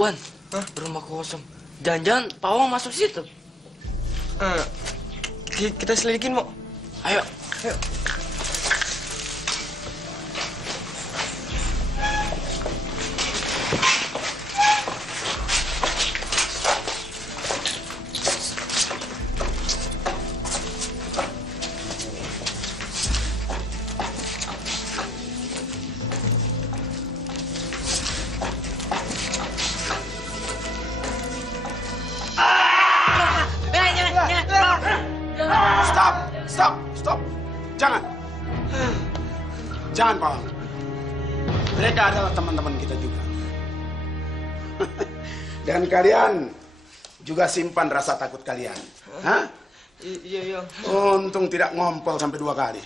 Wan, rumah kosong. Jangan-jangan pawang masuk situ. Kita selidikin, Mo. Ayo. Ayo. Stop. Jangan. Jangan, Pawang. Mereka adalah teman-teman kita juga. Dan kalian juga simpan rasa takut kalian. Hah? Iya. Untung tidak ngompol sampai 2 kali.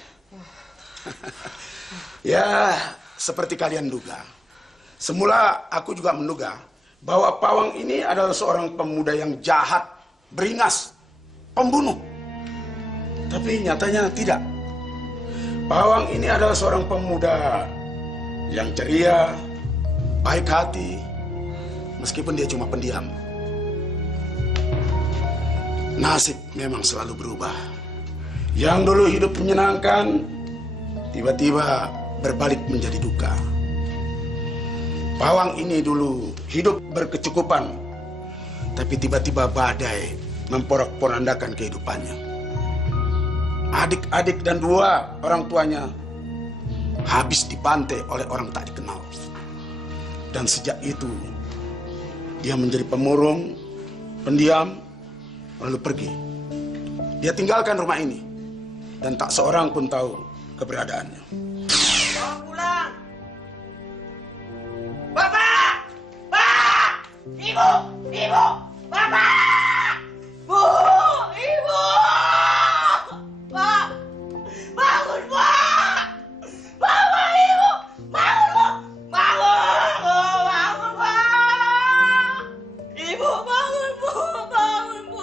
Ya, seperti kalian duga. Semula aku juga menduga bahwa Pawang ini adalah seorang pemuda yang jahat, beringas, pembunuh. Tapi nyatanya tidak. Pawang ini adalah seorang pemuda yang ceria, baik hati, meskipun dia cuma pendiam. Nasib memang selalu berubah. Yang dulu hidup menyenangkan, tiba-tiba berbalik menjadi duka. Pawang ini dulu hidup berkecukupan, tapi tiba-tiba badai memporak-porandakan kehidupannya. Adik-adik dan 2 orang tuanya habis dibantai oleh orang tak dikenal. Dan sejak itu, dia menjadi pemurung, pendiam, lalu pergi. Dia tinggalkan rumah ini, dan tak seorang pun tahu keberadaannya. Bawa pulang! Bapak! Pak! Ibu! Bapak! Bu! Ibu! Pak! Bangun, Pak! Bapak, Ibu! Bangun, Bu! Bangun, Pak! Ibu, bangun, Bu! Bangun, Bu!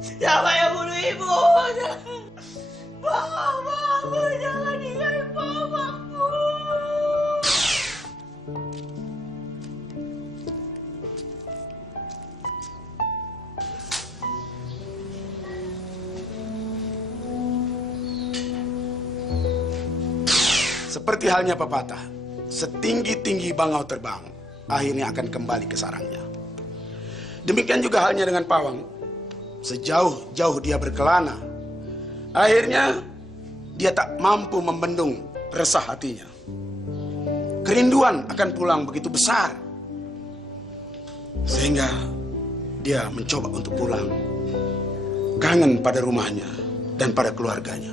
Siapa yang bunuh Ibu? Bangun, jangan ninggalin Bapak, Bu! Seperti halnya pepatah, setinggi-tinggi bangau terbang, akhirnya akan kembali ke sarangnya. Demikian juga halnya dengan Pawang. Sejauh-jauh dia berkelana, akhirnya dia tak mampu membendung resah hatinya. Kerinduan akan pulang begitu besar, sehingga dia mencoba untuk pulang. Kangen pada rumahnya dan pada keluarganya.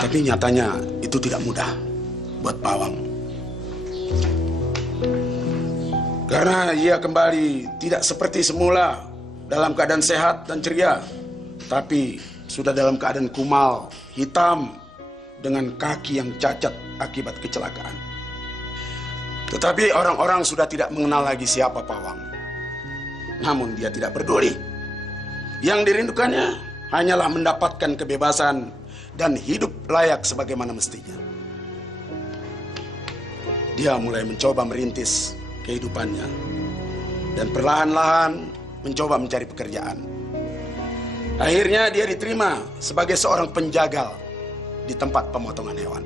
Tapi nyatanya itu tidak mudah buat Pawang. Karena ia kembali tidak seperti semula dalam keadaan sehat dan ceria, tapi sudah dalam keadaan kumal, hitam, dengan kaki yang cacat akibat kecelakaan. Tetapi orang-orang sudah tidak mengenal lagi siapa Pawang. Namun dia tidak peduli. Yang dirindukannya hanyalah mendapatkan kebebasan dan hidup layak sebagaimana mestinya. Dia mulai mencoba merintis kehidupannya dan perlahan-lahan mencoba mencari pekerjaan. Akhirnya dia diterima sebagai seorang penjagal di tempat pemotongan hewan.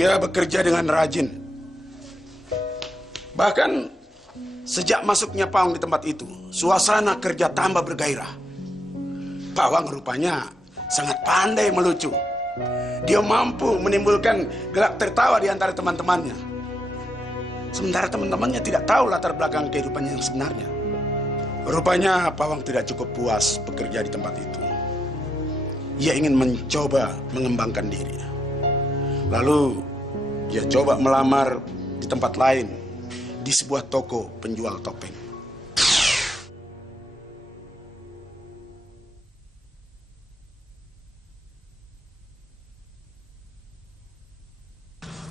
Dia bekerja dengan rajin. Bahkan sejak masuknya Pawang di tempat itu, suasana kerja tambah bergairah. Pawang rupanya sangat pandai melucu. Dia mampu menimbulkan gelak tertawa di antara teman-temannya. Sementara teman-temannya tidak tahu latar belakang kehidupannya yang sebenarnya. Rupanya Pawang tidak cukup puas bekerja di tempat itu. Ia ingin mencoba mengembangkan diri. Lalu dia coba melamar di tempat lain, di sebuah toko penjual topeng.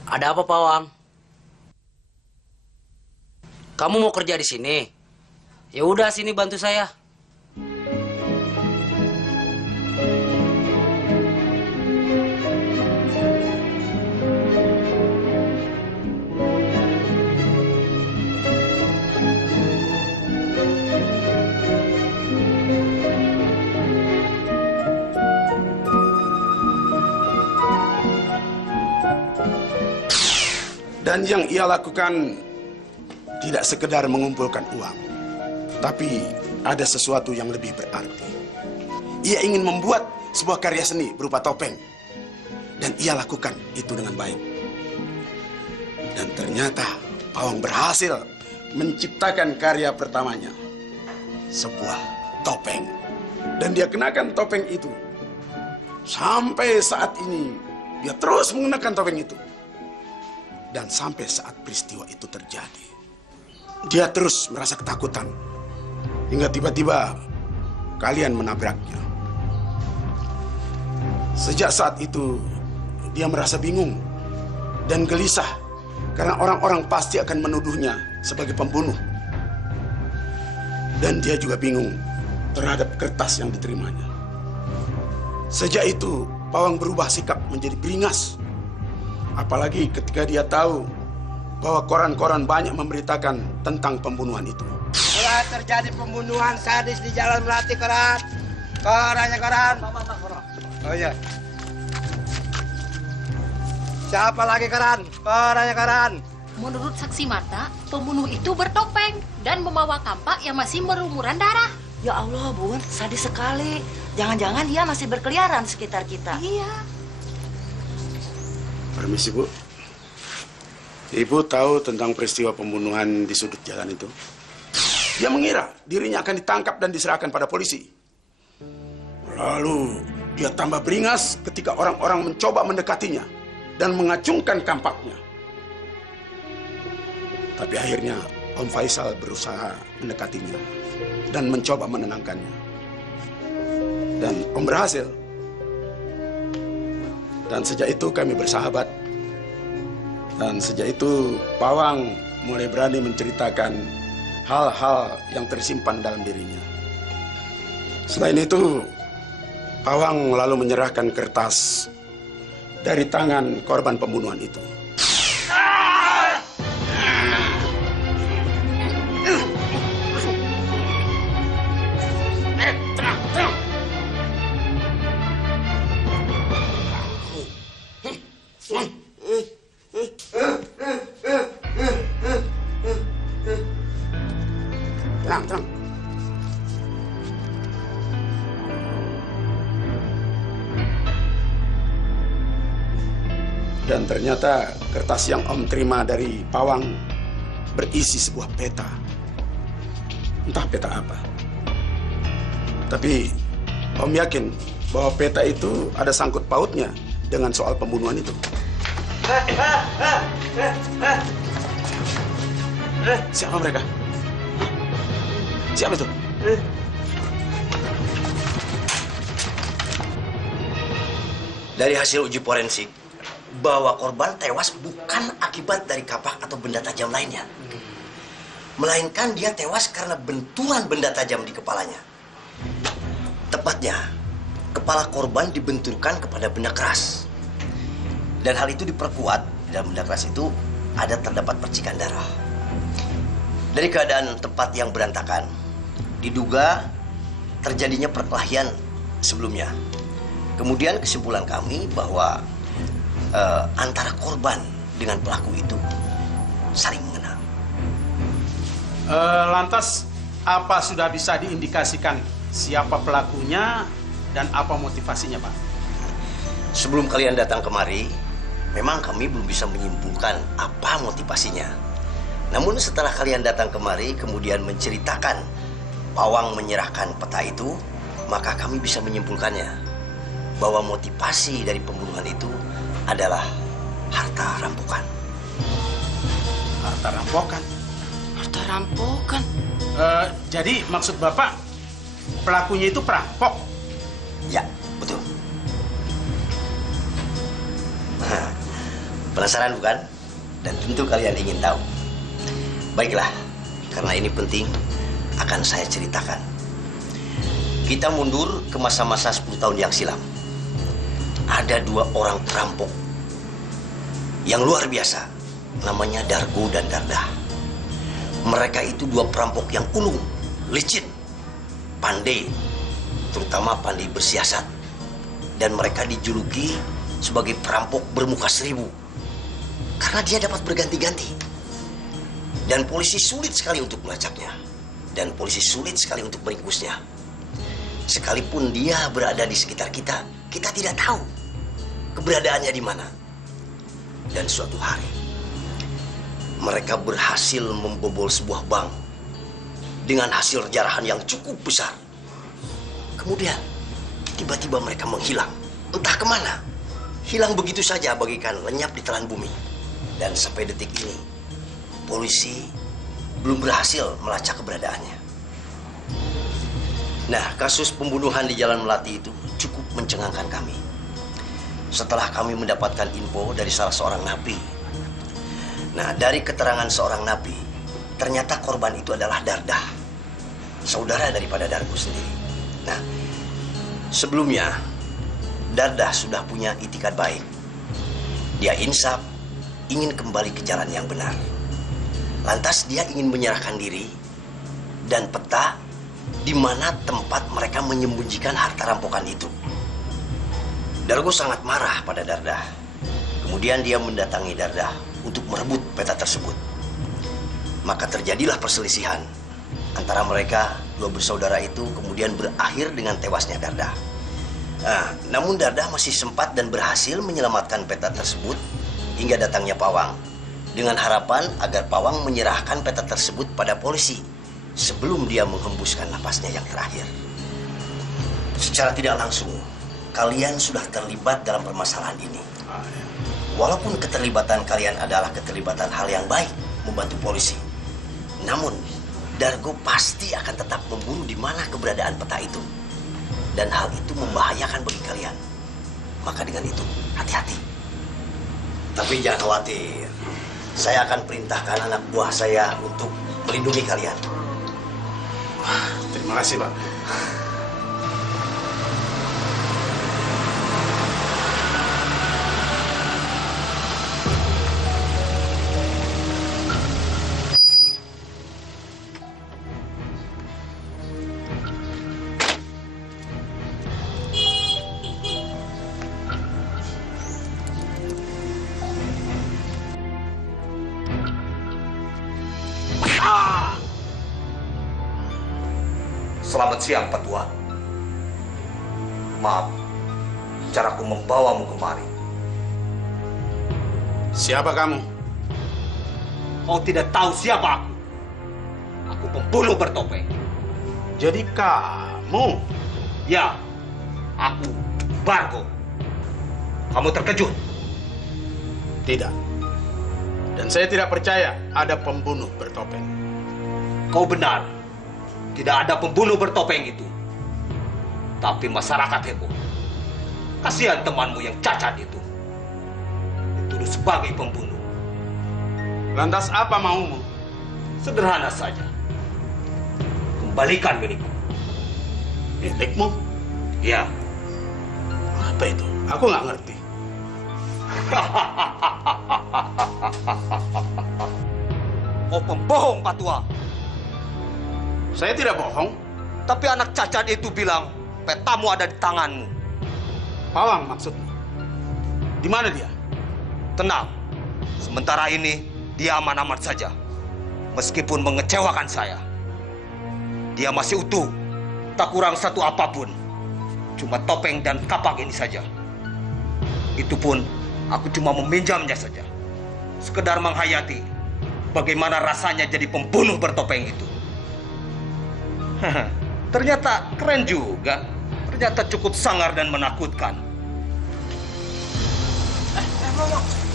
Ada apa, Pawang? Kamu mau kerja di sini? Ya udah, sini bantu saya. Dan yang ia lakukan tidak sekedar mengumpulkan uang, tapi ada sesuatu yang lebih berarti. Ia ingin membuat sebuah karya seni berupa topeng, dan ia lakukan itu dengan baik. Dan ternyata Pawang berhasil menciptakan karya pertamanya, sebuah topeng. Dan dia kenakan topeng itu. Sampai saat ini, dia terus mengenakan topeng itu. Dan sampai saat peristiwa itu terjadi, dia terus merasa ketakutan. Hingga tiba-tiba kalian menabraknya. Sejak saat itu, dia merasa bingung dan gelisah. Karena orang-orang pasti akan menuduhnya sebagai pembunuh. Dan dia juga bingung terhadap kertas yang diterimanya. Sejak itu, Pawang berubah sikap menjadi beringas. Apalagi ketika dia tahu bahwa koran-koran banyak memberitakan tentang pembunuhan itu. Telah terjadi pembunuhan sadis di Jalan Melati, Koran. Korannya, Koran. Oh iya. Siapa lagi, Koran? Korannya, Koran. Menurut saksi mata, pembunuh itu bertopeng dan membawa kampak yang masih berlumuran darah. Ya Allah, Bun, sadis sekali. Jangan-jangan dia masih berkeliaran di sekitar kita. Iya. Permisi, Bu. Ibu tahu tentang peristiwa pembunuhan di sudut jalan itu? Dia mengira dirinya akan ditangkap dan diserahkan pada polisi. Lalu dia tambah beringas ketika orang-orang mencoba mendekatinya dan mengacungkan kampaknya. Tapi akhirnya Om Faisal berusaha mendekatinya dan mencoba menenangkannya. Dan Om berhasil. Dan sejak itu kami bersahabat. Dan sejak itu Pawang mulai berani menceritakan hal-hal yang tersimpan dalam dirinya. Selain itu, Pawang lalu menyerahkan kertas dari tangan korban pembunuhan itu. Tenang. Dan ternyata kertas yang Om terima dari Pawang berisi sebuah peta. Entah peta apa. Tapi Om yakin bahwa peta itu ada sangkut pautnya dengan soal pembunuhan itu. Siapa mereka? Siapa itu? Dari hasil uji forensik, bahwa korban tewas bukan akibat dari kapak atau benda tajam lainnya. Melainkan dia tewas karena benturan benda tajam di kepalanya. Tepatnya, kepala korban dibenturkan kepada benda keras. Dan hal itu diperkuat, dalam benda keras itu terdapat percikan darah. Dari keadaan tempat yang berantakan, diduga terjadinya perkelahian sebelumnya. Kemudian kesimpulan kami bahwa antara korban dengan pelaku itu saling mengenal. Lantas, apa sudah bisa diindikasikan siapa pelakunya dan apa motivasinya, Pak? Sebelum kalian datang kemari, memang kami belum bisa menyimpulkan apa motivasinya. Namun setelah kalian datang kemari, kemudian menceritakan Pawang menyerahkan peta itu, maka kami bisa menyimpulkannya bahwa motivasi dari pembunuhan itu adalah harta rampokan. Harta rampokan? Harta rampokan? Jadi maksud Bapak, pelakunya itu perampok? Ya, betul. Penasaran bukan? Dan tentu kalian ingin tahu. Baiklah, karena ini penting, akan saya ceritakan. Kita mundur ke masa-masa 10 tahun yang silam. Ada 2 orang perampok yang luar biasa, namanya Dargo dan Dardah. Mereka itu 2 perampok yang ulung, licin, pandai, terutama pandai bersiasat. Dan mereka dijuluki sebagai perampok bermuka 1000 karena dia dapat berganti-ganti. Dan polisi sulit sekali untuk melacaknya, dan polisi sulit sekali untuk meringkusnya. Sekalipun dia berada di sekitar kita, kita tidak tahu keberadaannya di mana. Dan suatu hari, mereka berhasil membobol sebuah bank dengan hasil jarahan yang cukup besar. Kemudian, tiba-tiba mereka menghilang. Entah kemana. Hilang begitu saja bagaikan lenyap di telan bumi. Dan sampai detik ini, polisi belum berhasil melacak keberadaannya. Nah, kasus pembunuhan di Jalan Melati itu cukup mencengangkan kami. Setelah kami mendapatkan info dari salah seorang napi. Nah, dari keterangan seorang napi, ternyata korban itu adalah Dardah, saudara daripada Dargo sendiri. Nah, sebelumnya, Dardah sudah punya itikad baik. Dia insaf, ingin kembali ke jalan yang benar. Lantas dia ingin menyerahkan diri dan peta di mana tempat mereka menyembunyikan harta rampokan itu. Dargo sangat marah pada Dardah. Kemudian dia mendatangi Dardah untuk merebut peta tersebut. Maka terjadilah perselisihan antara mereka. 2 bersaudara itu kemudian berakhir dengan tewasnya Dardah. Nah, namun Dardah masih sempat dan berhasil menyelamatkan peta tersebut hingga datangnya Pawang, dengan harapan agar Pawang menyerahkan peta tersebut pada polisi sebelum dia menghembuskan napasnya yang terakhir. Secara tidak langsung, kalian sudah terlibat dalam permasalahan ini. Walaupun keterlibatan kalian adalah keterlibatan hal yang baik, membantu polisi, namun Dargo pasti akan tetap memburu di mana keberadaan peta itu. Dan hal itu membahayakan bagi kalian. Maka dengan itu, hati-hati. Tapi jangan khawatir. Saya akan perintahkan anak buah saya untuk melindungi kalian. Terima kasih, Pak. Selamat siang, Pak Tua. Maaf, caraku membawamu kemari. Siapa kamu? Kau tidak tahu siapa aku? Aku pembunuh bertopeng. Jadi kamu? Ya, aku Bargo. Kamu terkejut? Tidak. Dan saya tidak percaya ada pembunuh bertopeng. Kau benar. Tidak ada pembunuh bertopeng itu. Tapi masyarakat heboh. Kasihan temanmu yang cacat itu. Dituduh sebagai pembunuh. Lantas apa maumu? Sederhana saja. Kembalikan milikku. Milikmu? Ya. Apa itu? Aku nggak ngerti. Kau pembohong, Pak Tua. Saya tidak bohong. Tapi anak cacat itu bilang petamu ada di tanganmu. Pawang maksudmu? Di mana dia? Tenang. Sementara ini dia aman-aman saja. Meskipun mengecewakan saya. Dia masih utuh. Tak kurang satu apapun. Cuma topeng dan kapak ini saja. Itu pun aku cuma meminjamnya saja. Sekedar menghayati bagaimana rasanya jadi pembunuh bertopeng itu. Ternyata keren juga. Ternyata cukup sangar dan menakutkan.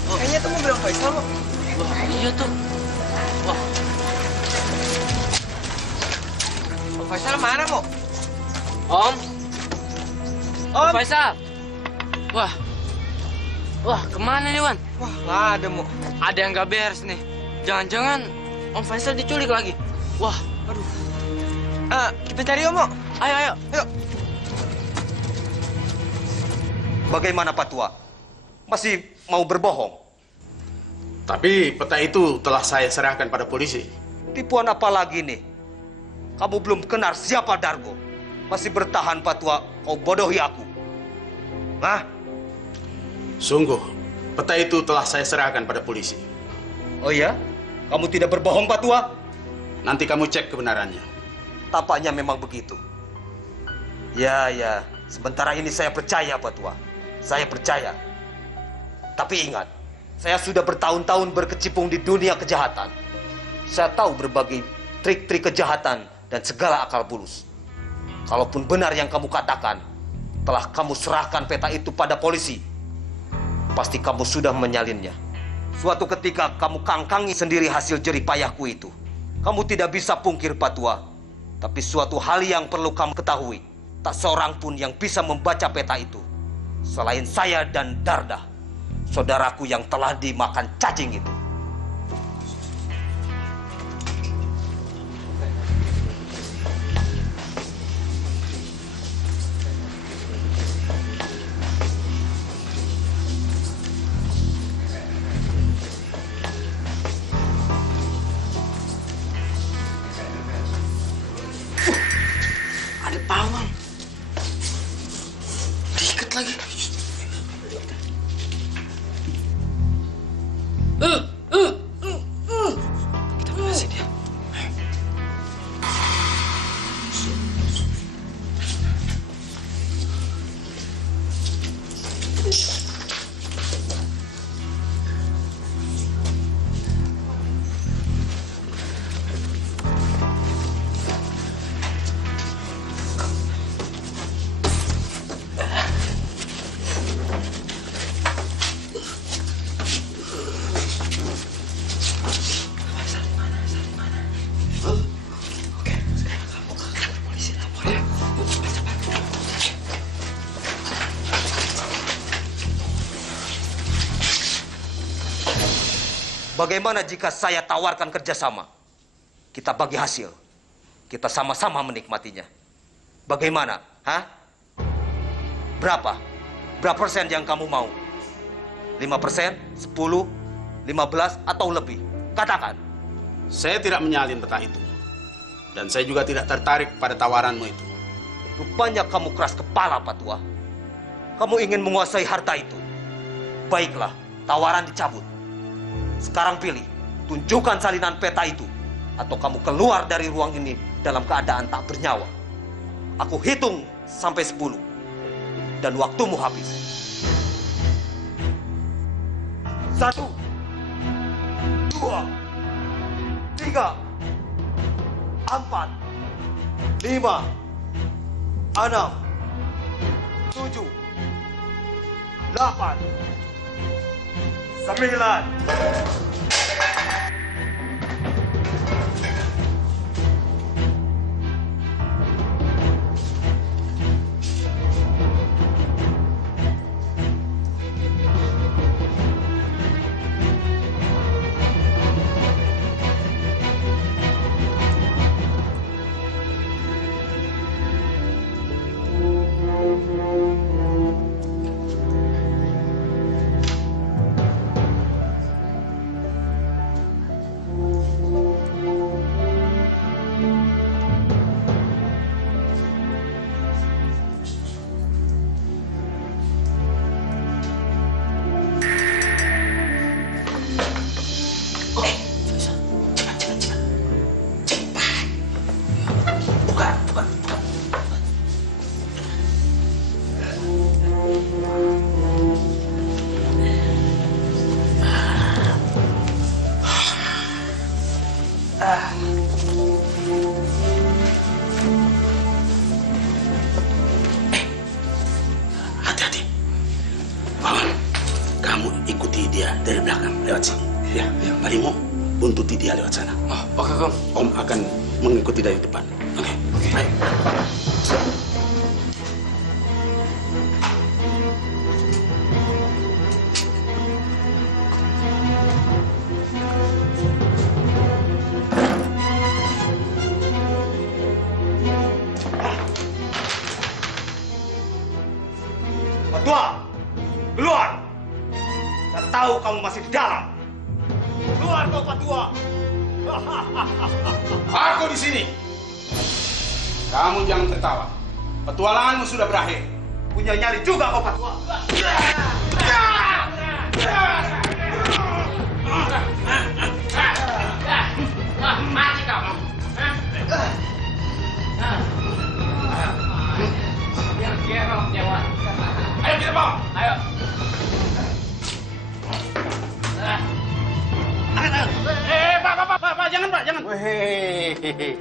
Kayaknya tuh mobil Faisal, Mo. Iya tuh. Wah, Om Faisal mana, Mo? Om. Om. Faisal. Wah, Wah, kemana nih, Wan? Wah, nggak ada, Mo. Ada yang gak beres nih. Jangan-jangan Om Faisal diculik lagi. Wah, Aduh. Kita cari yuk, Mo. ayo, ayo. Yuk. Bagaimana Pak Tua? Masih mau berbohong? Tapi peta itu telah saya serahkan pada polisi. Tipuan apa lagi nih? Kamu belum kenal siapa Dargo. Masih bertahan Pak Tua, kau bodohi aku. Hah? Sungguh, peta itu telah saya serahkan pada polisi. Oh iya? Kamu tidak berbohong Pak Tua? Nanti kamu cek kebenarannya. Tampaknya memang begitu. Ya, ya. Sementara ini saya percaya Pak Tua. Saya percaya. Tapi ingat, saya sudah bertahun-tahun berkecimpung di dunia kejahatan. Saya tahu berbagai trik-trik kejahatan dan segala akal bulus. Kalaupun benar yang kamu katakan, telah kamu serahkan peta itu pada polisi, pasti kamu sudah menyalinnya. Suatu ketika kamu kangkangi sendiri hasil jerih payahku itu. Kamu tidak bisa pungkir Pak Tua. Tapi suatu hal yang perlu kamu ketahui, tak seorang pun yang bisa membaca peta itu selain saya dan Darda, saudaraku yang telah dimakan cacing itu. Ada pawang. Diikat lagi. Kita bebasin dia. Bagaimana jika saya tawarkan kerjasama? Kita bagi hasil. Kita sama-sama menikmatinya. Bagaimana? Hah? Berapa? Berapa persen yang kamu mau? 5%? 10? 15? Atau lebih? Katakan. Saya tidak menyalin peta itu. Dan saya juga tidak tertarik pada tawaranmu itu. Rupanya kamu keras kepala, Pak Tua. Kamu ingin menguasai harta itu. Baiklah, tawaran dicabut. Sekarang pilih, tunjukkan salinan peta itu, atau kamu keluar dari ruang ini dalam keadaan tak bernyawa. Aku hitung sampai 10, dan waktumu habis. 1, 2, 3, 4, 5, 6, 7, 8, 9. Hati-hati. Paman, kamu ikuti dia dari belakang lewat sini. Ya, Marimo, buntuti dia lewat sana. Oke, Kom. Om akan mengikuti dari depan. Oke, baik. Saya tahu kamu masih di dalam. Keluar kau Patua. Aku di sini. Kamu jangan tertawa. Petualanganmu sudah berakhir. Punya nyali juga kau Patua. Mati kamu. Biar gerok nyawa. Ayo kita bawa. Ayo. Pak, jangan Pak, jangan. Wih,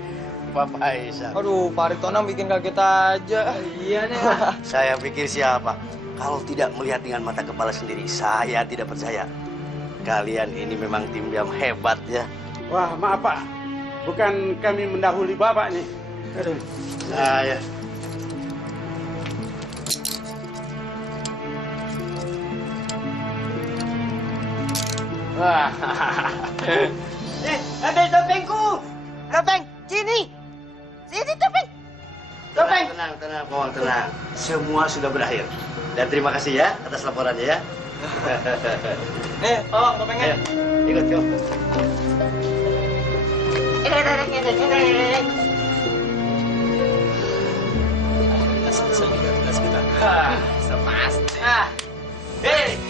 Pak Faisal. Aduh, Pak Ritonang bikin kaget aja. Iya nih. Saya pikir siapa? Kalau tidak melihat dengan mata kepala sendiri, saya tidak percaya. Kalian ini memang tim yang hebat ya. Wah, maaf Pak. Bukan kami mendahului Bapak nih. Aduh. Saya. Wah. Ambil topengku. Topeng, sini. Sini topeng. Topeng. Tenang, Pawang, tenang. Semua sudah berakhir. Dan terima kasih ya atas laporannya ya. Nih, tolong topengnya. Ayo, ikut yuk. Sepasti. Hei,